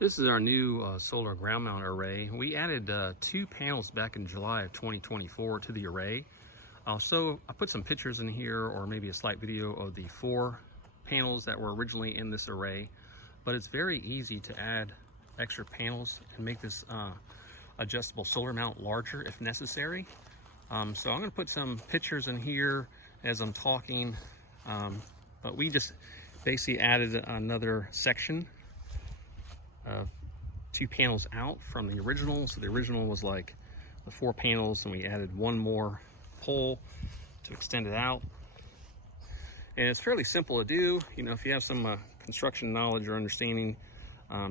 This is our new solar ground mount array. We added 2 panels back in July of 2024 to the array. I put some pictures in here, or maybe a slight video of the 4 panels that were originally in this array. But it's very easy to add extra panels and make this adjustable solar mount larger if necessary. So I'm going to put some pictures in here as I'm talking. But we just basically added another section of 2 panels out from the original. So the original was like the 4 panels, and we added 1 more pole to extend it out. And it's fairly simple to do. You know, if you have some construction knowledge or understanding,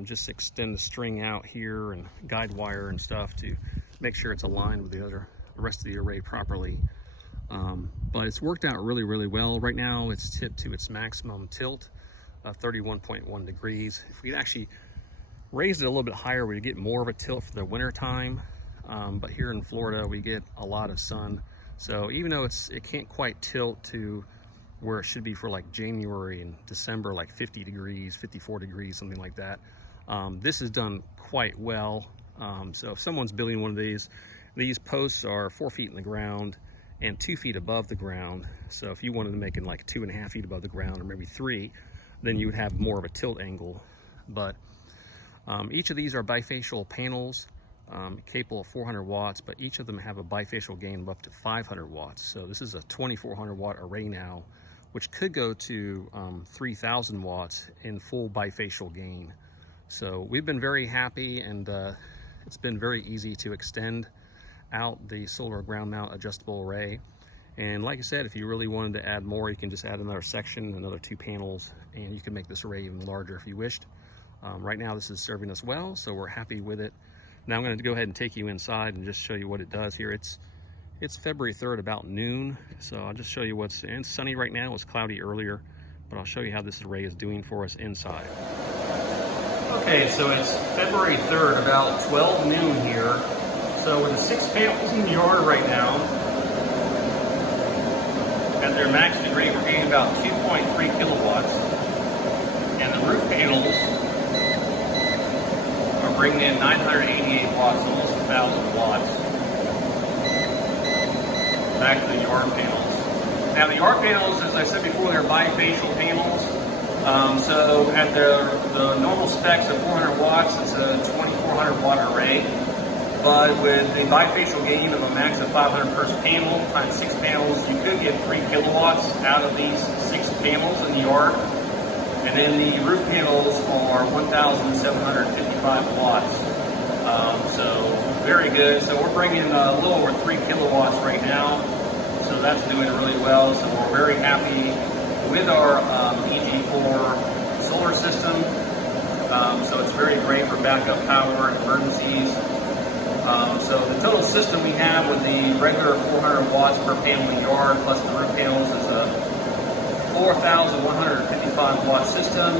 just extend the string out here and guide wire and stuff to make sure it's aligned with the rest of the array properly. But it's worked out really well. Right now it's tipped to its maximum tilt of 31.1 degrees. If we'd actually raised it a little bit higher, we'd get more of a tilt for the winter time. But here in Florida, we get a lot of sun. So even though it can't quite tilt to where it should be for like January and December, like 50 degrees, 54 degrees, something like that, this is done quite well. So if someone's building one of these posts are 4 feet in the ground and 2 feet above the ground. So if you wanted to make it like 2.5 feet above the ground, or maybe 3, then you would have more of a tilt angle. But each of these are bifacial panels, capable of 400 watts, but each of them have a bifacial gain of up to 500 watts. So this is a 2400 watt array now, which could go to 3000 watts in full bifacial gain. So we've been very happy, and it's been very easy to extend out the solar ground mount adjustable array. And like I said, if you really wanted to add more, you can just add another section, another 2 panels, and you can make this array even larger if you wished. Right now this is serving us well, so we're happy with it. Now I'm going to go ahead and take you inside and just show you what it does here. It's February 3rd about noon, so I'll just show you it's sunny right now. It was cloudy earlier, but I'll show you how this array is doing for us inside. Okay, so it's February 3rd about 12 noon here. So with the 6 panels in the yard right now, at their max degree, we're getting about 2.3 kilowatts. And the roof panels are bringing in 988 watts, almost 1,000 watts. Back to the yard panels. Now the yard panels, as I said before, they're bifacial panels. So at the normal specs of 400 watts, it's a 2400 watt array. But with the bifacial gain of a max of 500 per panel times 6 panels, you could get 3 kilowatts out of these 6 panels in the yard. And then the roof panels are 1,755 watts. So very good. So we're bringing a little over 3 kilowatts right now. So that's doing really well. So we're very happy with our EG4 solar system. So it's very great for backup power and emergencies. So the total system we have with the regular 400 watts per panel in the yard plus the roof panels is a 4,155 watt system.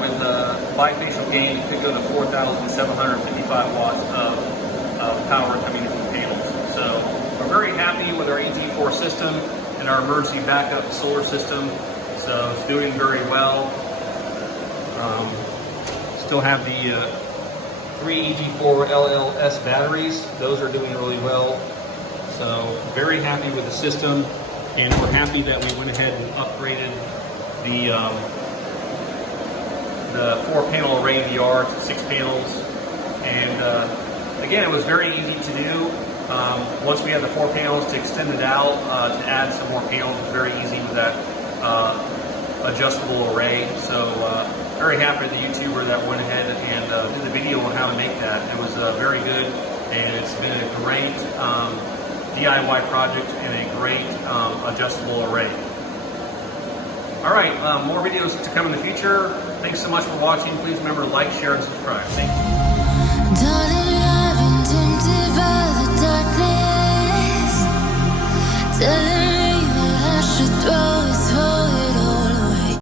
With the bifacial gain, it could go to 4,755 watts of power coming in from the panels. So we're very happy with our EG4 system and our emergency backup solar system. So it's doing very well. Still have the 3 EG4 LLS batteries. Those are doing really well. So very happy with the system, and we're happy that we went ahead and upgraded the 4 panel array in the yard to 6 panels. And again, it was very easy to do. Once we had the 4 panels, to extend it out, to add some more panels was very easy with that adjustable array. So very happy with the YouTuber that went ahead and did the video on how to make that. It was very good, and it's been a great DIY project and a great adjustable array. All right, more videos to come in the future. Thanks so much for watching. Please remember to like, share, and subscribe. Thank you. Darling, I've been tempted by the darkness.